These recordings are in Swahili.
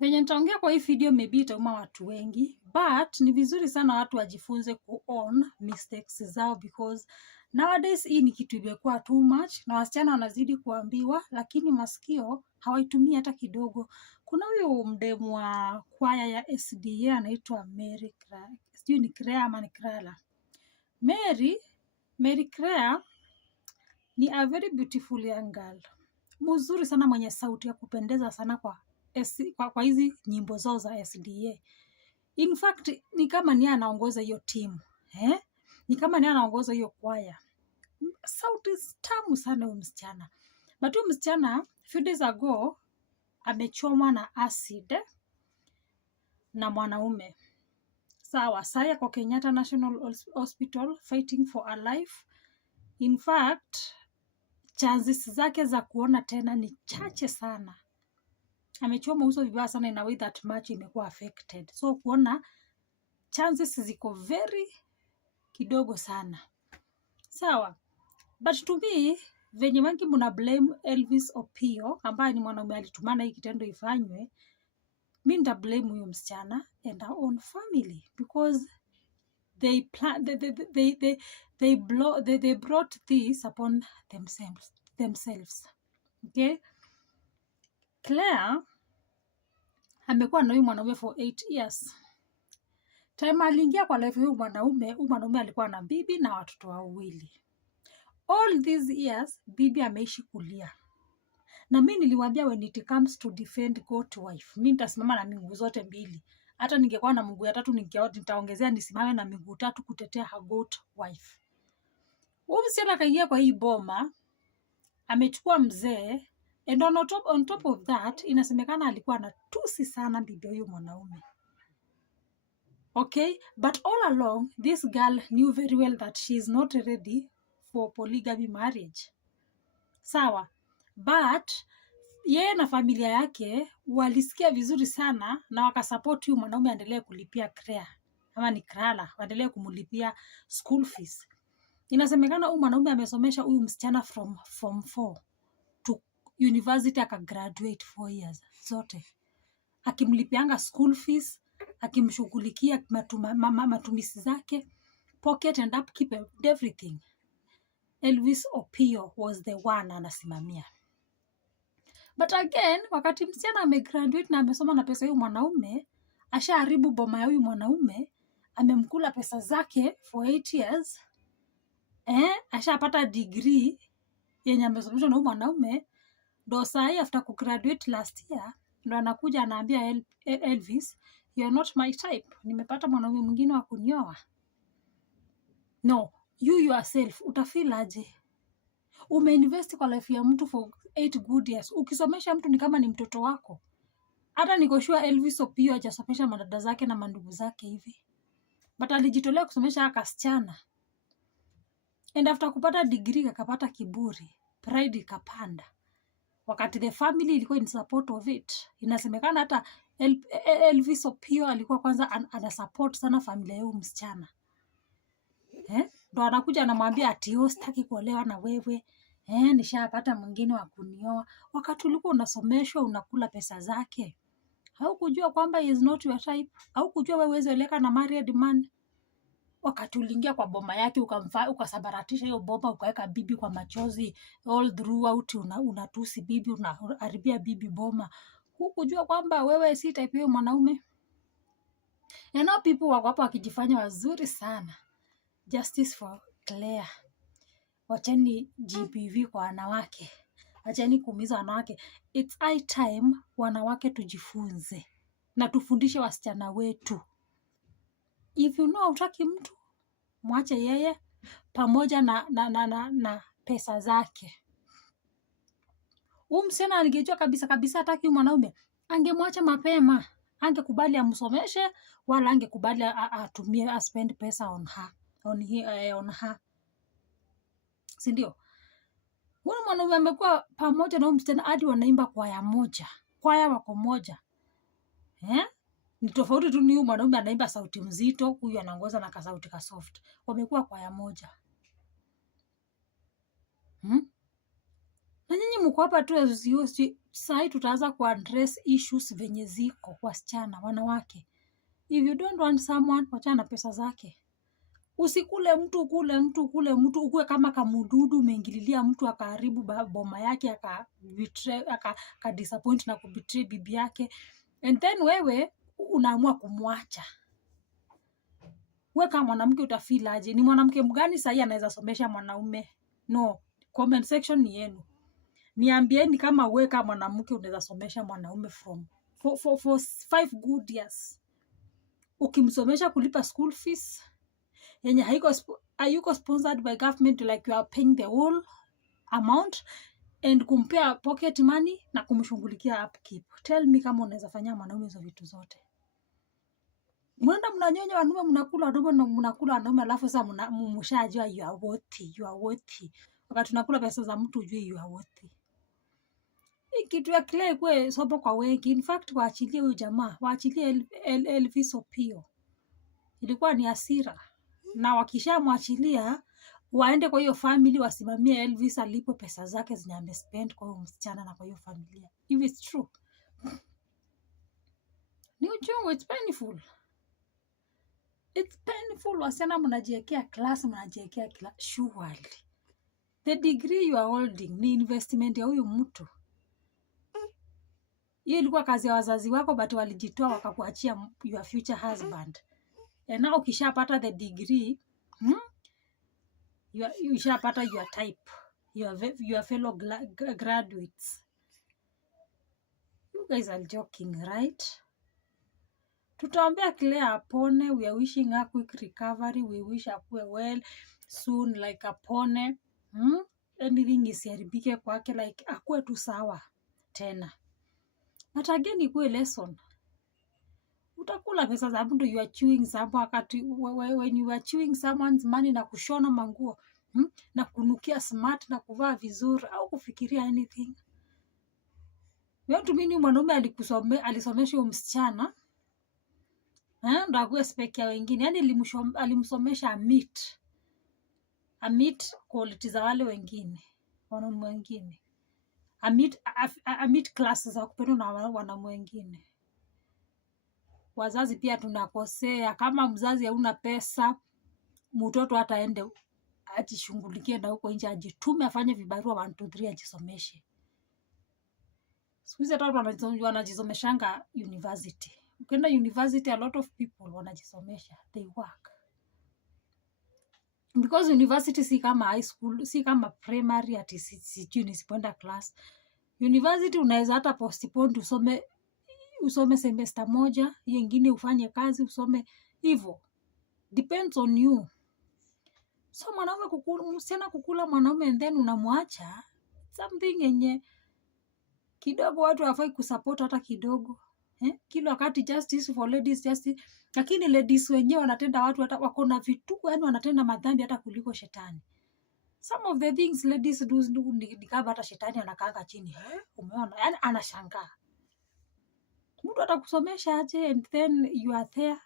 Venye nitaongea kwa hii video maybe itauma watu wengi, but ni vizuri sana watu wajifunze ku-own mistakes zao because nowadays hii ni kitu imekuwa too much na wasichana wanazidi kuambiwa, lakini masikio hawaitumii hata kidogo. Kuna huyu mdemu wa kwaya ya SDA anaitwa Mary Crea, sijui ni Crea ama ni Crala. Mary Crea ni a very beautiful young girl, mzuri sana, mwenye sauti ya kupendeza sana kwa hizi nyimbo zao za SDA. In fact, ni kama ni anaongoza hiyo timu. Ni kama ni anaongoza hiyo kwaya. Sauti tamu sana huyu msichana. But huyu msichana, few days ago, amechomwa na acid na mwanaume. Sawa, saya kwa Kenyatta National Hospital fighting for a life. In fact, chances zake za kuona tena ni chache sana. Amechoma uso vibaya sana in a way that much imekuwa affected. So kuona chances ziko very kidogo sana. Sawa. But to me, venye wengi muna blame Elvis Opio, ambaye ni mwanaume alitumana hii kitendo ifanywe, mi nita blame huyo msichana and our own family because they brought this upon themselves. Okay? Claire amekuwa na huyu mwanaume for 8 years. Time aliingia kwa life huyu mwanaume alikuwa na bibi na watoto wawili. All these years bibi ameishi kulia. Na mimi niliwaambia when it comes to defend goat wife, mimi nitasimama na miguu zote mbili. Hata ningekuwa na mguu ya tatu nitaongezea nisimame na miguu tatu kutetea her goat wife. Huyu msichana kaingia kwa hii boma, amechukua mzee, and on top of that, inasemekana alikuwa anatusi sana bibi huyu mwanaume. Okay? But all along, this girl knew very well that she is not ready for polygamy marriage. Sawa. But, yeye na familia yake, walisikia vizuri sana na wakasupport huyu mwanaume aendelee kulipia Crea. Ama ni Crala, waendelee kumulipia school fees. Inasemekana huyu mwanaume amesomesha huyu msichana from Form 4 to university, akagraduate 4 years zote. Akimlipianga school fees, akimshughulikia matumisi zake, pocket and upkeep and everything. Elvis Opio was the one anasimamia. But again, wakati msichana amegraduate na amesoma na pesa huyu mwanaume, ashaharibu boma ya huyu mwanaume, amemkula pesa zake for 8 years, ashapata degree yenye amesomeshwa na huyu mwanaume, ndo sahi after kugraduate last year, ndo anakuja anaambia Elvis, you're not my type. Nimepata mwanaume mwingine wa kunioa. No, you yourself, utafeel aje? Umeinvest kwa life ya mtu for 8 good years. Ukisomesha mtu ni kama ni mtoto wako. Hata niko sure Elvis Opio hajasomesha madada zake na mandugu zake hivi. But alijitolea kusomesha akasichana. And after kupata degree akapata kiburi. Pride ikapanda. Wakati the family ilikuwa in support of it. Inasemekana hata Elvis Opio alikuwa kwanza anasupport sana familia ya huyu msichana. Ndo anakuja anamwambia ati sitaki kuolewa na wewe. Nishapata mwingine wa kunioa. Wakati ulikuwa unasomeshwa unakula pesa zake. Haukujua kwamba he is not your type. Haukujua wewe huwezi oleka na married man. Wakati uliingia kwa boma yake ukasabaratisha hiyo boma, ukaweka bibi kwa machozi all throughout, unatusi bibi, unaharibia bibi boma. Hukujua kwamba wewe si type hiyo mwanaume. And now people wako hapa wakijifanya wazuri sana. Justice for Claire. Wacheni GBV kwa wanawake. Wacheni kuumiza wanawake. It's high time wanawake tujifunze. Na tufundishe wasichana wetu. If you know hutaki mtu, mwache yeye pamoja na pesa zake. Huyu msichana angejua kabisa hataki mwanaume, angemwacha mapema. Angekubali amsomeshe, wala angekubali atumie spend pesa on her. Si ndio? Huyu mwanaume amekuwa pamoja na huyu msichana hadi wanaimba kwaya moja. Kwaya wako moja. Ni tofauti tu, ni huyu mwanaume anaimba sauti mzito, huyu anaongoza na kasauti ka soft. Wamekuwa kwaya moja. Na nyinyi mko hapa tu sasa tutaanza kuaddress issues venye ziko wasichana, wanawake. If you don't want someone, wachana na pesa zake. Usikule mtu, kule mtu, ukue kama kamududu umeingililia mtu akaharibu boma yake, aka disappoint na kubetray bibi yake. And then wewe unaamua kumwacha. Wewe kama mwanamke utafeel aje? Ni mwanamke mgani sasa anaweza somesha mwanaume? No, comment section ni yenu. Niambieni kama wewe kama mwanamke unaweza somesha mwanaume for 5 good years. Ukimsomesha kulipa school fees yenye hayuko sponsored by government, like you are paying the whole amount, and kumpea pocket money na kumshughulikia upkeep. Tell me kama unaweza fanya mwanaume hizo vitu zote. Mwenda mnanyonya wanaume, mnakula wanaume, alafu sasa mshajua you are worthy. Wakati tunakula pesa za mtu ujue you are worthy. Hii kitu ya kile kwe sobo kwa wengi. In fact waachilie huyu jamaa, waachilie Elvis Opio. Ilikuwa ni hasira. Na wakishamwachilia waende kwa hiyo family wasimamie Elvis alipo pesa zake zenye amespend kwa huyo msichana na kwa hiyo familia. If it's true. Ni uchungu, it's painful. It's painful. Wasichana mnajiwekea class, mnajiwekea kila surely. The degree you are holding ni investment ya huyu mtu. Hiyo ilikuwa kazi ya wazazi wako, but walijitoa wakakuachia your future husband. And now ukishapata the degree, you shapata your type, your fellow graduates. You guys are joking, right? Tutaombea Claire apone. We are wishing her quick recovery. We wish akue well soon, like apone. Anything isiharibike kwake, like akue tu sawa tena. But again ikuwe lesson. Utakula pesa za mtu, you are chewing someone, wakati when you are chewing someone's money na kushona manguo, na kunukia smart na kuvaa vizuri au kufikiria anything. Wewe tumini mwanaume alisomesha huyo msichana, ndo akuwe speki ya wengine. Yaani alimsomesha amit quality za wale wengine, wanaume wengine. Amit class za kupendwa na wanaume wengine. Wazazi pia tunakosea. Kama mzazi hauna pesa, mtoto hata aende ajishughulikie na huko nje, ajitume afanye vibarua 1 2 3 ajisomeshe. Siku hizi watu wanajisomeshanga university. Ukienda university, a lot of people wanajisomesha, they work. Because university si kama high school, si kama primary ati sijui nisipoenda class. University unaweza hata postpone usome semester moja, hiyo nyingine ufanye kazi, usome hivyo. Depends on you. So msichana kukula mwanaume and then unamwacha, something yenye kidogo watu hawafai kusupport hata kidogo. Kila wakati justice for ladies, justice. Lakini ladies wenyewe wanatenda watu hata wako na vituko, yani wanatenda madhambi hata kuliko shetani. Some of the things ladies do ni kama hata shetani anakaanga chini. Umeona? Yani anashangaa. Mtu atakusomesha aje and then you are there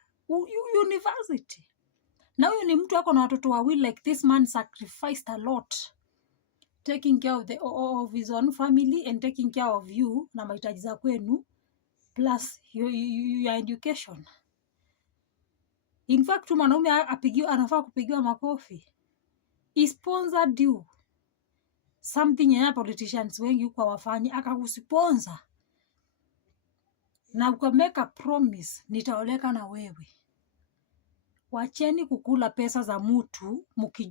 university. Na huyu ni mtu wako na watoto wawili, like this man sacrificed a lot taking care of his own family and taking care of you na mahitaji za kwenu plus your education. In fact mwanaume anafaa kupigiwa makofi. He sponsored you something ya politicians wengi kwa wafanye, akakusponsor na ukameka promise, nitaoleka na wewe. Wacheni kukula pesa za mtu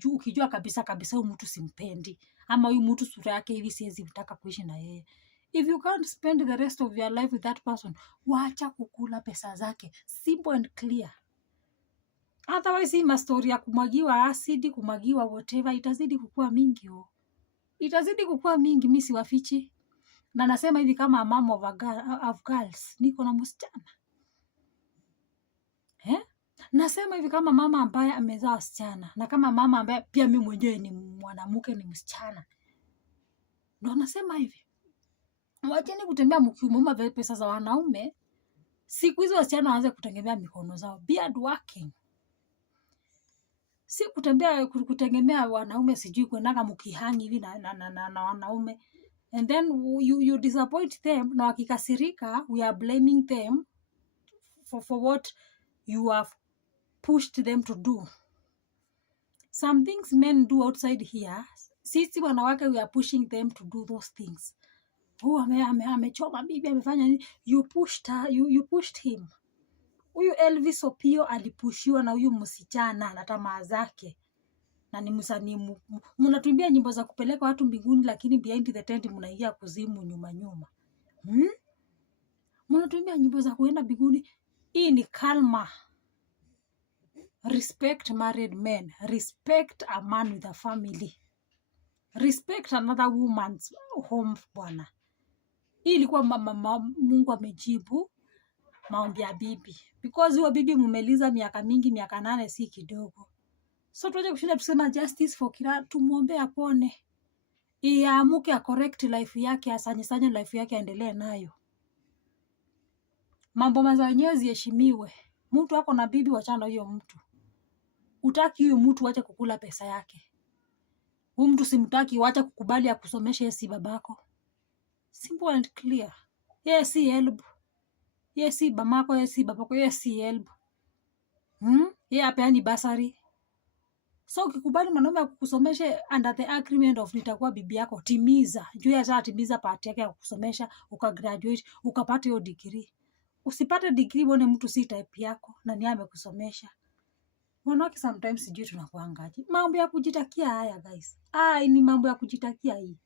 ukijua kabisa huyu mtu simpendi, ama huyu mtu sura yake hivi siwezi mtaka kuishi na yeye. If you can't spend the rest of your life with that person, wacha kukula pesa zake. Simple and clear. Otherwise hii story ya kumwagiwa acid, kumwagiwa whatever, itazidi kukua mingi. Itazidi kukua mingi, mimi siwafichi. Na nasema hivi kama mom of girls, niko na msichana. Nasema hivi kama mama ambaye amezaa wasichana, na kama mama ambaye pia mimi mwenyewe ni mwanamke, ni msichana. Ndio nasema hivi. Wacheni kutembea mkiumuma pesa za wanaume. Siku hizo wasichana waanze kutegemea mikono zao. Be hard working. Si kutegemea wanaume, sijui kuendanga mkihangi hivi na wanaume. and then you disappoint them, na wakikasirika we are blaming them for what you have pushed them to do. Some things men do outside here, sisi wanawake we are pushing them to do those things. Amechoma bibi, amefanya nini? You pushed him. Huyu Elvis Opio alipushiwa na huyu msichana na tamaa zake, na ni msanii. Mnatuimbia nyimbo za kupeleka watu mbinguni, lakini behind the tent mnaingia kuzimu nyuma. Mnatuimbia nyimbo za kuenda mbinguni. Hii ni kalma. Respect married men. Respect a man with a family. Respect another woman's home, bwana. Hii ilikuwa Mungu amejibu maombi ya bibi. Because huyo bibi mumeliza miaka mingi, miaka 8 si kidogo. So tuache kushinda tusema justice for Kira, tumuombe apone. Iamuke a correct life yake, asanye life yake aendelee nayo. Mambo maza wenyewe ziheshimiwe. Mtu wako na bibi, wachana huyo mtu. Utaki huyo mtu wacha kukula pesa yake. Huyo mtu simtaki, wacha kukubali ya kusomesha si babako. Simple and clear. Yeye si help. Yeye si mamako, yeye si babako, yeye si help. Yeye apeani basari. So ukikubali mwanaume akukusomeshe under the agreement of nitakuwa bibi yako, timiza. Juu ya timiza part yake ya kukusomesha, ukagraduate, ukapata hiyo degree. Usipate degree uone mtu si type yako na ni amekusomesha. Wanawake sometimes sijui tunakuangaje. Mambo ya kujitakia haya guys. Ni mambo ya kujitakia hii.